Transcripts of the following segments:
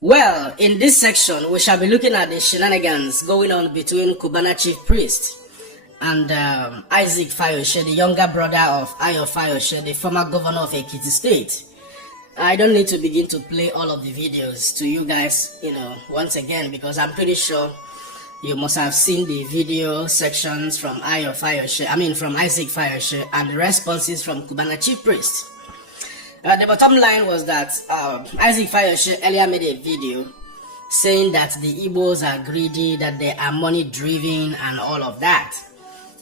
Well, in this section, we shall be looking at the shenanigans going on between Cubana chief priest and Isaac Fayose, the younger brother of Ayo Fayose, the former governor of Ekiti State. I don't need to begin to play all of the videos to you guys, once again, because I'm pretty sure you must have seen the video sections from from Isaac Fayose, and the responses from Cubana chief priest. The bottom line was that Isaac Fayose earlier made a video saying that the Igbos are greedy, that they are money driven and all of that.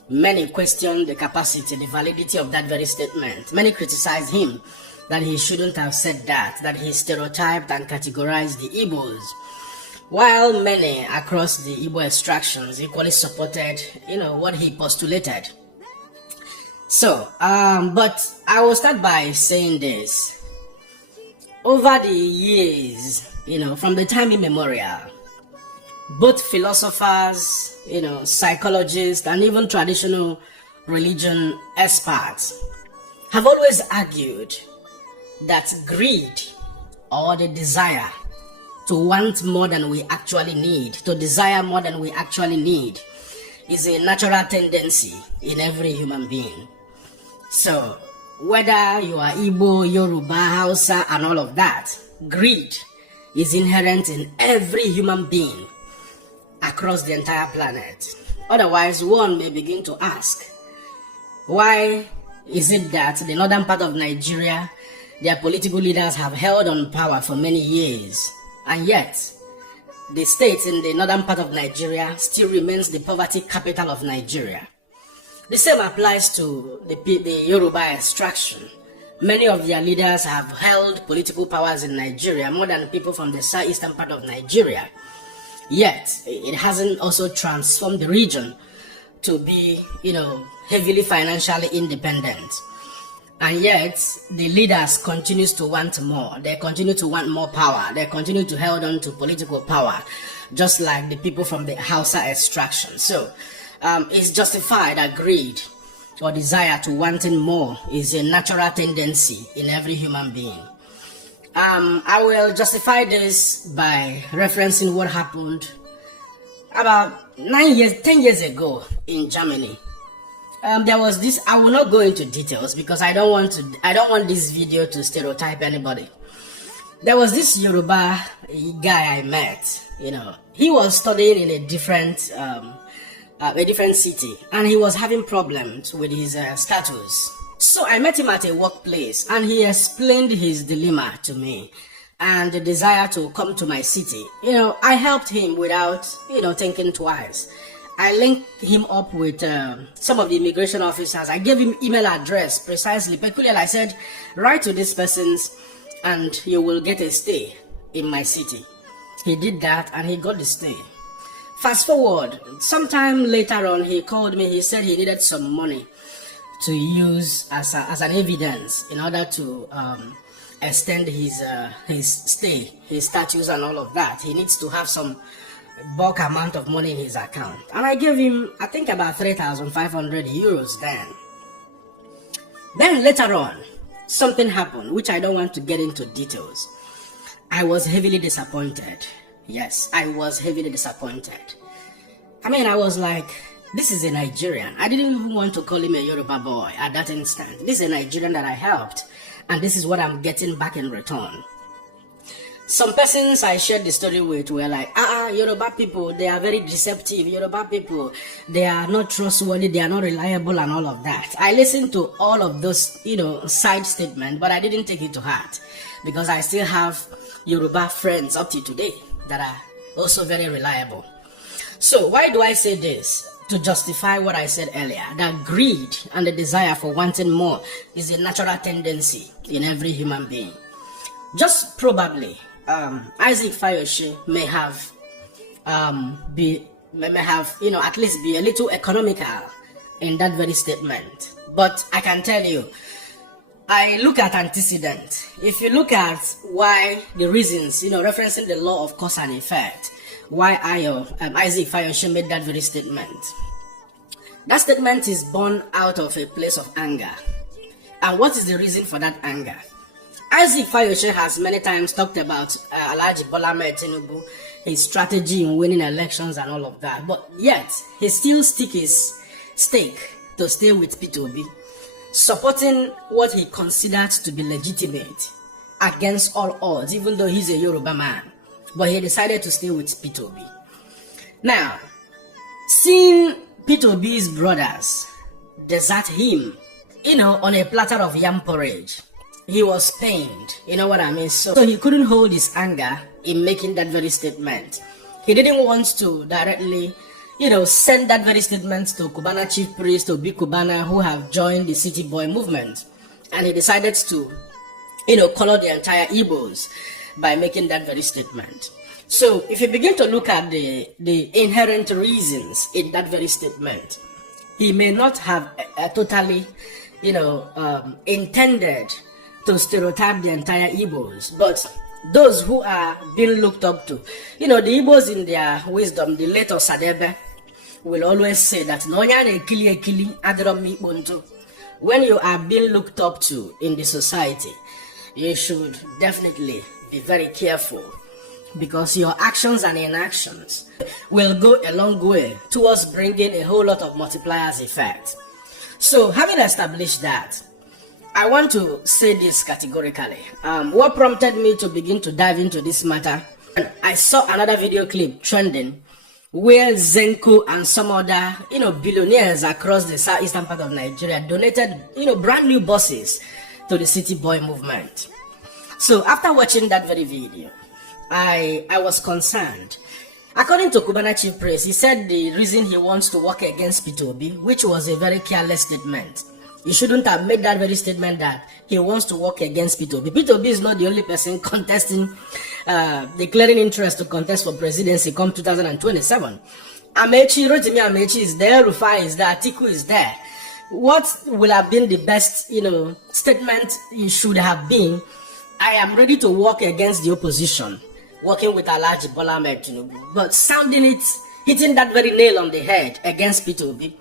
Many questioned the capacity, the validity of that very statement. Many criticized him that he shouldn't have said that he stereotyped and categorized the Igbos, while many across the Igbo extractions equally supported, what he postulated. So, but I will start by saying this. Over the years, from the time immemorial, both philosophers, psychologists, and even traditional religion experts have always argued that greed, or the desire to want more than we actually need, to desire more than we actually need, is a natural tendency in every human being. So, whether you are Igbo, Yoruba, Hausa, and all of that, greed is inherent in every human being across the entire planet. Otherwise, one may begin to ask, why is it that the northern part of Nigeria, their political leaders have held on power for many years, and yet the state in the northern part of Nigeria still remains the poverty capital of Nigeria? The same applies to the Yoruba extraction. Many of their leaders have held political powers in Nigeria more than people from the southeastern part of Nigeria. Yet, it hasn't also transformed the region to be, heavily financially independent. And yet, the leaders continue to want more. They continue to want more power. They continue to hold on to political power, just like the people from the Hausa extraction. So, it's justified that greed or desire to wanting more is a natural tendency in every human being. I will justify this by referencing what happened about 10 years ago in Germany. There was this, I will not go into details because I don't want this video to stereotype anybody. There was this Yoruba guy I met, he was studying in a different city, and he was having problems with his status. So I met him at a workplace, and he explained his dilemma to me and the desire to come to my city. I helped him without, thinking twice. I linked him up with some of the immigration officers. I gave him email address precisely, peculiarly. I said, write to these persons and you will get a stay in my city. He did that and he got the stay. Fast forward, sometime later on, he called me. He said he needed some money to use as an evidence in order to extend his stay, his status and all of that. He needs to have some bulk amount of money in his account. And I gave him, I think, about 3,500 euros then. Then later on, something happened, which I don't want to get into details. I was heavily disappointed. Yes, I was heavily disappointed. I was like, this is a Nigerian. I didn't even want to call him a Yoruba boy at that instant. This is a Nigerian that I helped, and this is what I'm getting back in return. Some persons I shared the story with were like, Yoruba people, they are very deceptive. Yoruba people, they are not trustworthy, they are not reliable and all of that. I listened to all of those, side statements, but I didn't take it to heart because I still have Yoruba friends up to today that are also very reliable. So why do I say this? To justify what I said earlier, that greed and the desire for wanting more is a natural tendency in every human being. Just probably, Isaac Fayose may have, at least be a little economical in that very statement. But I can tell you, I look at antecedent. If you look at why the reasons, referencing the law of cause and effect, why Isaac Fayose made that very statement. That statement is born out of a place of anger. And what is the reason for that anger? Isaac Fayose has many times talked about Alhaji Bola Ahmed Tinubu, his strategy in winning elections and all of that, but yet he still stick his stake to stay with P2B, supporting what he considers to be legitimate against all odds, even though he's a Yoruba man, but he decided to stay with P2B. Now, seeing P2B's brothers desert him, on a platter of yam porridge, he was pained, you know what I mean? So he couldn't hold his anger in making that very statement. He didn't want to directly, send that very statement to Cubana chief priest, to Big Cubana, who have joined the City Boy movement. And he decided to, color the entire Igbos by making that very statement. So if you begin to look at the inherent reasons in that very statement, he may not have totally, intended to stereotype the entire Igbos, but those who are being looked up to, the Igbos in their wisdom, the late Osadebe will always say that when you are being looked up to in the society, you should definitely be very careful, because your actions and inactions will go a long way towards bringing a whole lot of multipliers effect. So having established that, I want to say this categorically. What prompted me to begin to dive into this matter, I saw another video clip trending where Zenco and some other, billionaires across the southeastern part of Nigeria donated, brand new buses to the City Boy movement. So after watching that very video, I was concerned. According to Cubana chief priest, he said the reason he wants to work against P2B, which was a very careless statement. He shouldn't have made that very statement that he wants to work against P2B. P2B is not the only person contesting, declaring interest to contest for presidency come 2027. Rotimi Amechi is there, Rufai is there, Atiku is there. What will have been the best, statement it should have been? I am ready to work against the opposition, working with Alhaji Bola Ahmed Tinubu, but sounding it, hitting that very nail on the head against P2B,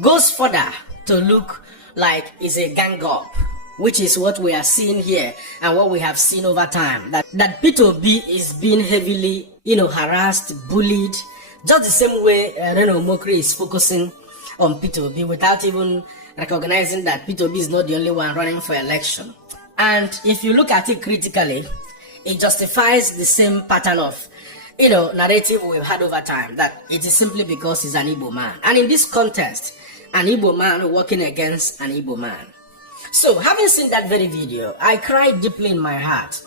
goes further to look like it's a gang up, which is what we are seeing here and what we have seen over time. That P2B is being heavily, harassed, bullied, just the same way Reno Mokri is focusing on P2B without even recognizing that P2B is not the only one running for election. And if you look at it critically, it justifies the same pattern of, narrative we've had over time, that it is simply because he's an Igbo man. And in this context, an Igbo man working against an Igbo man. So, having seen that very video, I cried deeply in my heart,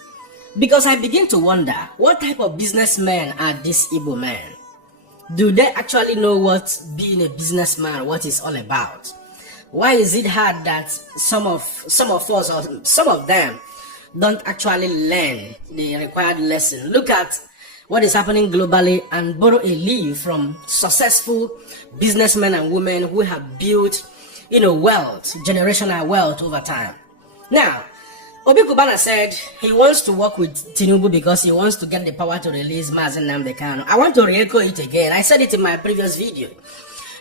because I begin to wonder, what type of businessmen are these Igbo men? Do they actually know what being a businessman, what it's all about? Why is it hard that some of us, or some of them, don't actually learn the required lesson? Look at what is happening globally and borrow a leaf from successful businessmen and women who have built, wealth, generational wealth over time. Now, Obi Cubana said he wants to work with Tinubu because he wants to get the power to release Mazen Nnamdi Kanu. I want to re-echo it again. I said it in my previous video,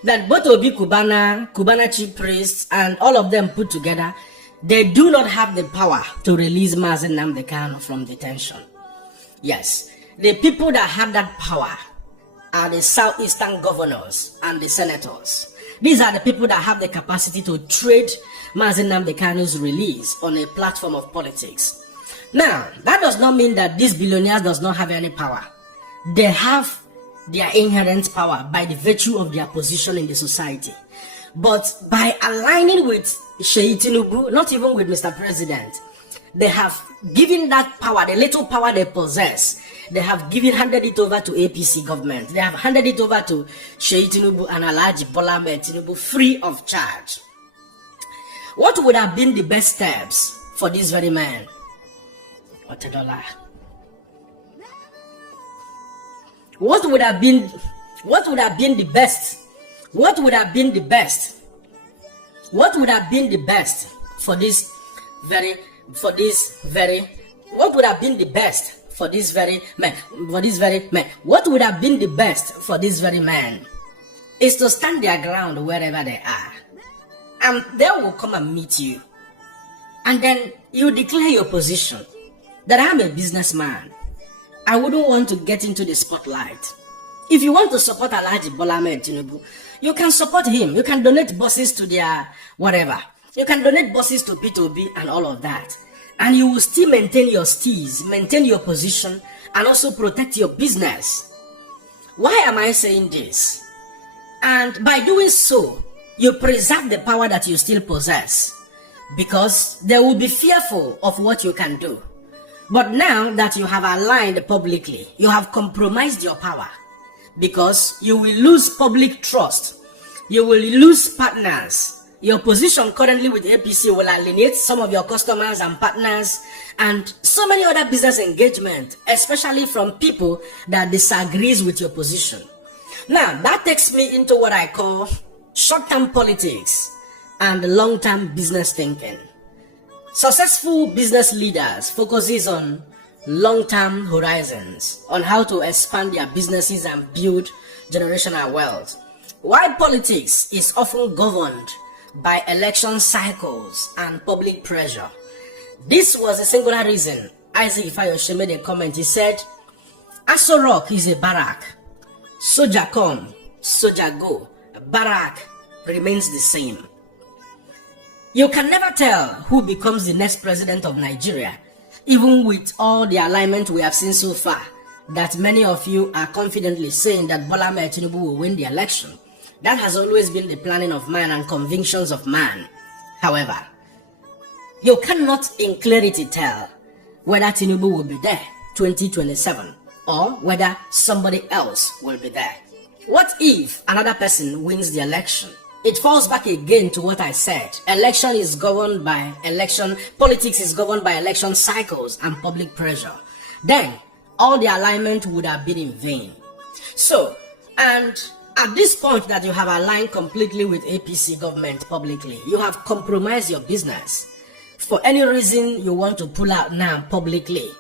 that both Obi Cubana, Cubana chief priests, and all of them put together, they do not have the power to release Mazen Nnamdi Kanu from detention. Yes, the people that have that power are the southeastern governors and the senators. These are the people that have the capacity to trade Mazen Nnamdi Kanu's release on a platform of politics. Now, that does not mean that these billionaires does not have any power. They have their inherent power by the virtue of their position in the society. But by aligning with Sheyi Tinubu, not even with Mr. President, they have given that power, the little power they possess, they have handed it over to APC government. They have handed it over to Sheyi Tinubu and Alhaji Bola Ahmed Tinubu free of charge. What would have been the best steps for this very man? What a dollar. What would have been the best? What would have been the best? What would have been the best for this very what would have been the best for this very man? What would have been the best for this very man is to stand their ground wherever they are, and they will come and meet you. and then you declare your position that I'm a businessman. I wouldn't want to get into the spotlight. If you want to support Alhaji Bola Ahmed Tinubu, you can support him. You can donate buses to their whatever. You can donate buses to P2B and all of that. And you will still maintain your steez, maintain your position, and also protect your business. Why am I saying this? And by doing so, you preserve the power that you still possess, because they will be fearful of what you can do. But now that you have aligned publicly, you have compromised your power, because you will lose public trust. You will lose partners. Your position currently with APC will alienate some of your customers and partners and so many other business engagement, especially from people that disagrees with your position. Now, that takes me into what I call short-term politics and long-term business thinking. Successful business leaders focuses on long-term horizons, on how to expand their businesses and build generational wealth. While politics is often governed by election cycles and public pressure. This was a singular reason Isaac Fayose made a comment. He said, Aso Rock is a barrack. Soldier come, soldier go. Barrack remains the same. You can never tell who becomes the next president of Nigeria, even with all the alignment we have seen so far, that many of you are confidently saying that Bola Ahmed Tinubu will win the election. That has always been the planning of man and convictions of man. However, you cannot in clarity tell whether Tinubu will be there 2027 or whether somebody else will be there. What if another person wins the election? It falls back again to what I said. Politics is governed by election cycles and public pressure. Then, all the alignment would have been in vain. So, and at this point that you have aligned completely with APC government publicly, you have compromised your business. For any reason you want to pull out now publicly,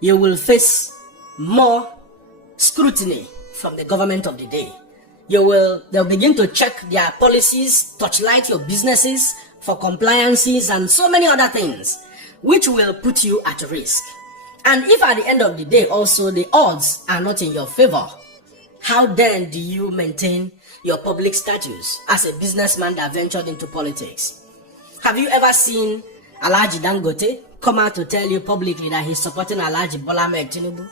you will face more scrutiny from the government of the day. They'll begin to check their policies, touchlight your businesses for compliances and so many other things, which will put you at risk. And if at the end of the day also the odds are not in your favor, how then do you maintain your public status as a businessman that ventured into politics? Have you ever seen Alhaji Dangote come out to tell you publicly that he's supporting Alhaji Bola Ahmed Tinubu?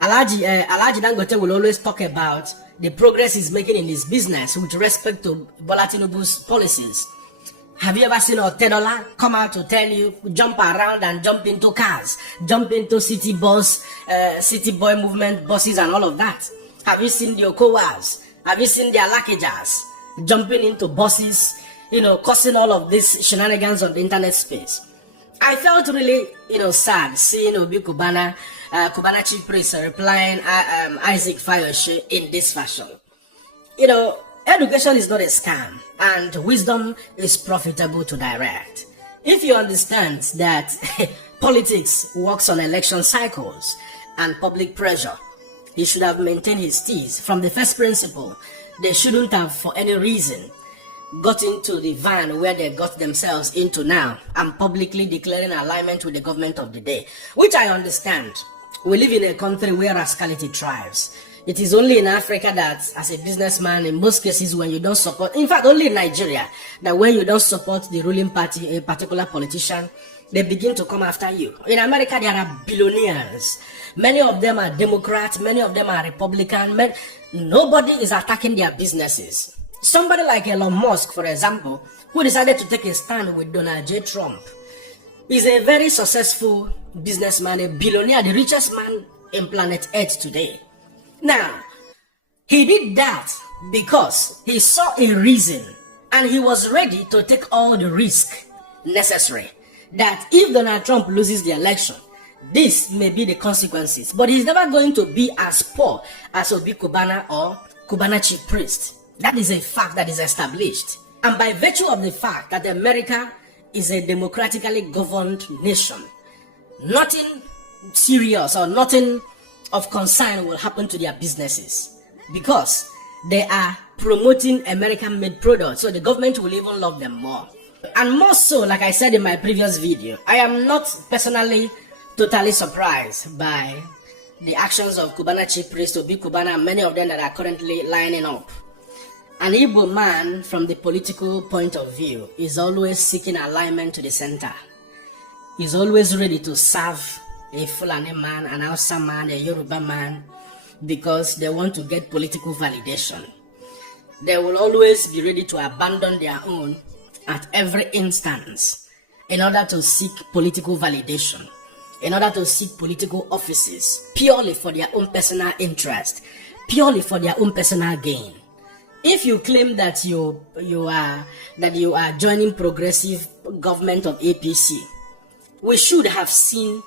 Alhaji Dangote will always talk about the progress he's making in his business with respect to Bola Tinubu's policies. Have you ever seen Otedola come out to tell you, jump around and jump into cars, jump into city boy movement buses and all of that? Have you seen the Okowas? Have you seen the Alakejas jumping into buses, causing all of these shenanigans on the internet space? I felt really, sad seeing Obi Cubana chief priest replying Isaac Fayose in this fashion. Education is not a scam, and wisdom is profitable to direct. If you understand that politics works on election cycles and public pressure, he should have maintained his steez from the first principle. They shouldn't have, for any reason, got into the van where they got themselves into now and publicly declaring alignment with the government of the day, which I understand. We live in a country where rascality thrives. It is only in Africa that, as a businessman, in most cases, when you don't support, in fact, only in Nigeria, that when you don't support the ruling party, a particular politician, they begin to come after you. In America, there are billionaires. Many of them are Democrats, many of them are Republican. Nobody is attacking their businesses. Somebody like Elon Musk, for example, who decided to take a stand with Donald J. Trump, is a very successful businessman, a billionaire, the richest man in planet Earth today. Now, he did that because he saw a reason and he was ready to take all the risk necessary that if Donald Trump loses the election, this may be the consequences. But he's never going to be as poor as Obi Cubana or Cubana chief priest. That is a fact that is established. And by virtue of the fact that America is a democratically governed nation, nothing serious or nothing of concern will happen to their businesses because they are promoting American-made products, so the government will even love them more. And more so, like I said in my previous video, I am not personally totally surprised by the actions of Cubana chief priest Obi Cubana and many of them that are currently lining up. An Igbo man, from the political point of view, is always seeking alignment to the center. He's always ready to serve a Fulani man, an Hausa man, a Yoruba man, because they want to get political validation. They will always be ready to abandon their own at every instance in order to seek political validation, in order to seek political offices, purely for their own personal interest, purely for their own personal gain. If you claim that you are joining progressive government of APC, we should have seen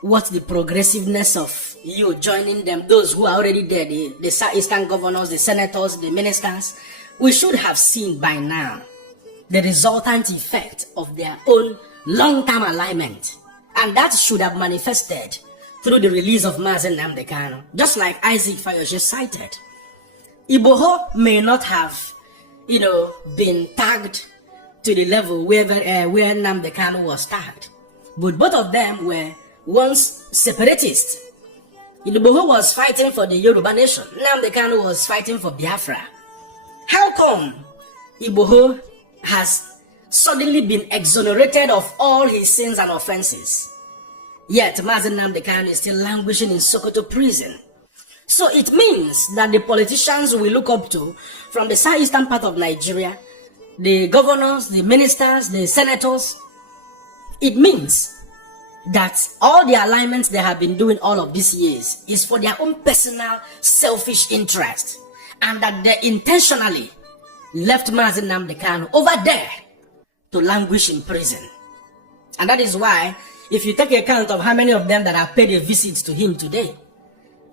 what the progressiveness of you joining them, those who are already there, the Southeastern governors, the senators, the ministers, we should have seen by now the resultant effect of their own long-term alignment. And that should have manifested through the release of Mazen Nnamdi Kanu, just like Isaac Fayose cited. Igboho may not have, been tagged to the level where Nnamdi Kanu was tagged, but both of them were once separatists. Igboho was fighting for the Yoruba nation. Nnamdi Kanu was fighting for Biafra. How come Igboho has suddenly been exonerated of all his sins and offenses, yet Mazen Nnamdi Kanu is still languishing in Sokoto prison? So it means that the politicians we look up to from the southeastern part of Nigeria, the governors, the ministers, the senators, it means that all the alignments they have been doing all of these years is for their own personal selfish interest, and that they intentionally left Mazen Nnamdi Kanu over there to languish in prison. And that is why, if you take account of how many of them that have paid a visit to him today,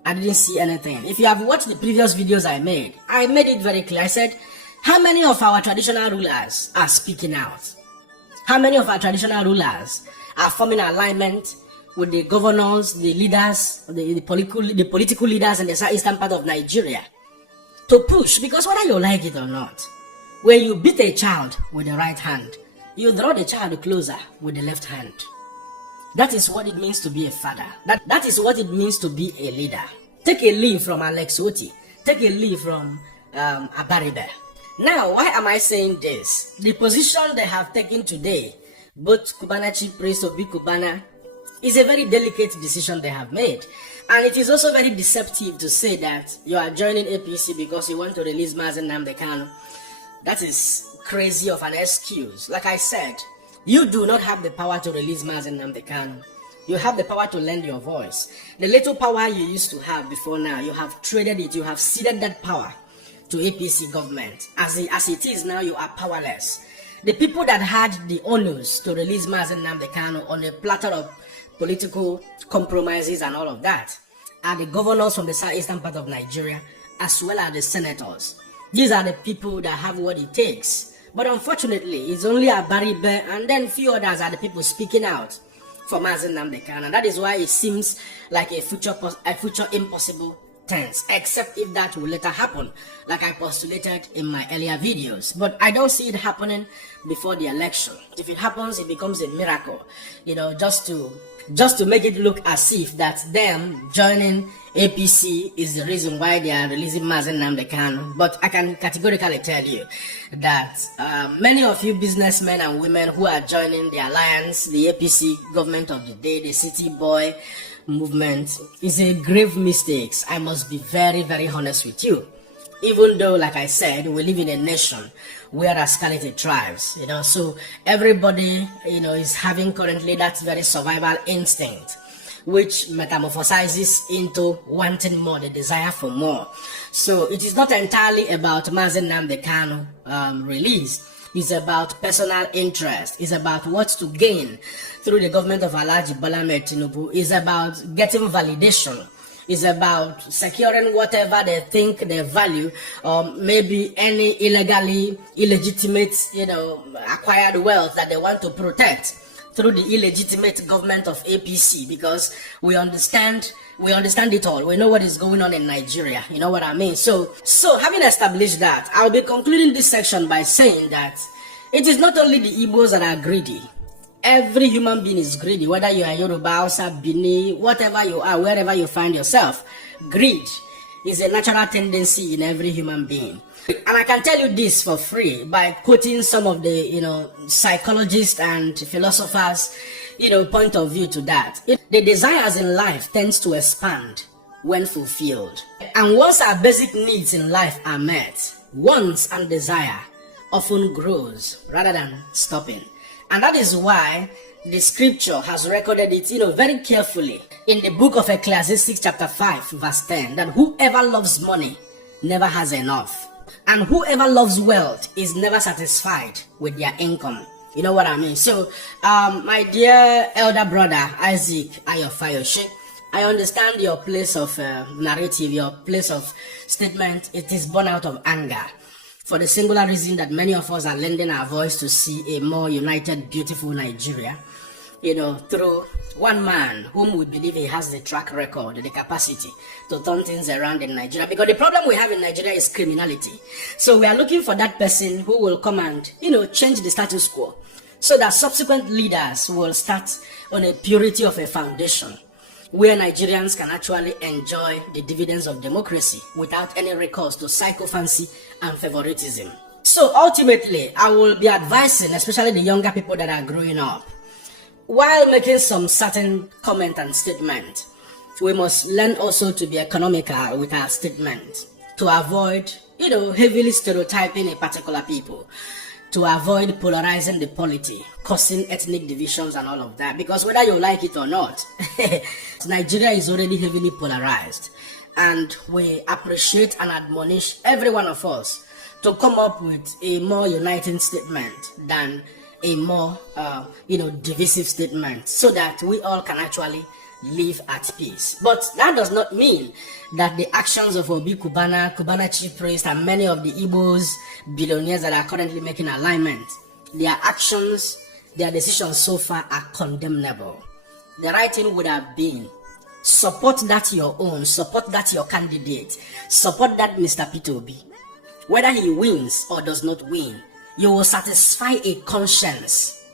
I didn't see anything. If you have watched the previous videos I made it very clear. I said, how many of our traditional rulers are speaking out? How many of our traditional rulers are forming alignment with the governors, the leaders, the political leaders in the southeastern part of Nigeria to push? Because whether you like it or not, when you beat a child with the right hand, you draw the child closer with the left hand. That is what it means to be a father. That is what it means to be a leader. Take a leaf from Alex Oti. Take a leaf from Abaribe. Now, why am I saying this? The position they have taken today, both Cubana chief priest Obi Cubana, is a very delicate decision they have made. And it is also very deceptive to say that you are joining APC because you want to release Mazen Nnamdi Kanu. That is crazy of an excuse. Like I said, you do not have the power to release Mazen Nnamdi Kanu. You have the power to lend your voice. The little power you used to have before now, you have traded it, you have ceded that power to APC government. As it is now, you are powerless. The people that had the onus to release Mazen Nnamdi Kanu on a platter of political compromises and all of that are the governors from the southeastern part of Nigeria, as well as the senators. These are the people that have what it takes. But unfortunately, it's only Abaribe and then few others are the people speaking out for Mazen Nnamdi Kanu. And that is why it seems like a future impossible tense, except if that will later happen, like I postulated in my earlier videos. But I don't see it happening before the election. If it happens, it becomes a miracle, just to make it look as if that them joining APC is the reason why they are releasing Mazen Nnamdi Kanu. But I can categorically tell you that many of you businessmen and women who are joining the alliance, the APC government of the day, the city boy movement, is a grave mistake. I must be very, very honest with you. Even though, like I said, we live in a nation where rascality thrives, so everybody, is having currently that very survival instinct, which metamorphosizes into wanting more, the desire for more. So it is not entirely about Mazen Nnamdi Kanu release. It's about personal interest. It's about what to gain through the government of Alhaji Bola Ahmed Tinubu. It's about getting validation. It's about securing whatever they think they value, or maybe any illegitimate, acquired wealth that they want to protect through the illegitimate government of APC, because we understand it all. We know what is going on in Nigeria. You know what I mean? So having established that, I'll be concluding this section by saying that It is not only the Igbos that are greedy. Every human being is greedy, whether you are Yoruba, Hausa, Bini, whatever you are, wherever you find yourself. Greed is a natural tendency in every human being. And I can tell you this for free by quoting some of the, psychologists and philosophers, point of view to that. The desires in life tends to expand when fulfilled. And once our basic needs in life are met, wants and desire often grows rather than stopping. And that is why the scripture has recorded it, very carefully in the book of Ecclesiastes chapter 5 verse 10, that whoever loves money never has enough. And whoever loves wealth is never satisfied with their income. You know what I mean? So, my dear elder brother, Isaac Fayose, I understand your place of narrative, your place of statement. It is born out of anger, for the singular reason that many of us are lending our voice to see a more united, beautiful Nigeria, through one man whom we believe he has the track record, the capacity to turn things around in Nigeria. Because the problem we have in Nigeria is criminality. So we are looking for that person who will come and, change the status quo, so that subsequent leaders will start on a purity of a foundation where Nigerians can actually enjoy the dividends of democracy without any recourse to sycophancy and favoritism. So ultimately, I will be advising, especially the younger people that are growing up, while making some certain comment and statement, we must learn also to be economical with our statement, to avoid, heavily stereotyping a particular people, to avoid polarizing the polity, causing ethnic divisions and all of that. Because whether you like it or not, Nigeria is already heavily polarized. And we appreciate and admonish every one of us to come up with a more uniting statement than a more, divisive statement, so that we all can actually live at peace. But that does not mean that the actions of Obi Cubana chief priest, and many of the Igbos, billionaires that are currently making alignment, their actions, their decisions so far are condemnable. The right thing would have been, support that your own, support that your candidate, support that Mr. Peter Obi. Whether he wins or does not win, you will satisfy a conscience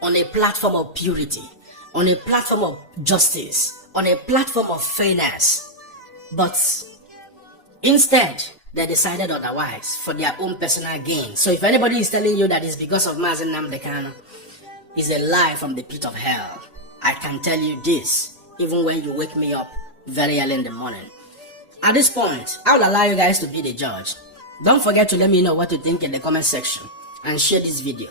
on a platform of purity, on a platform of justice, on a platform of fairness. But instead, they decided otherwise for their own personal gain. So if anybody is telling you that it's because of Mazen Nnamdi Kanu, it's a lie from the pit of hell. I can tell you this, even when you wake me up very early in the morning. At this point, I will allow you guys to be the judge. Don't forget to let me know what you think in the comment section and share this video.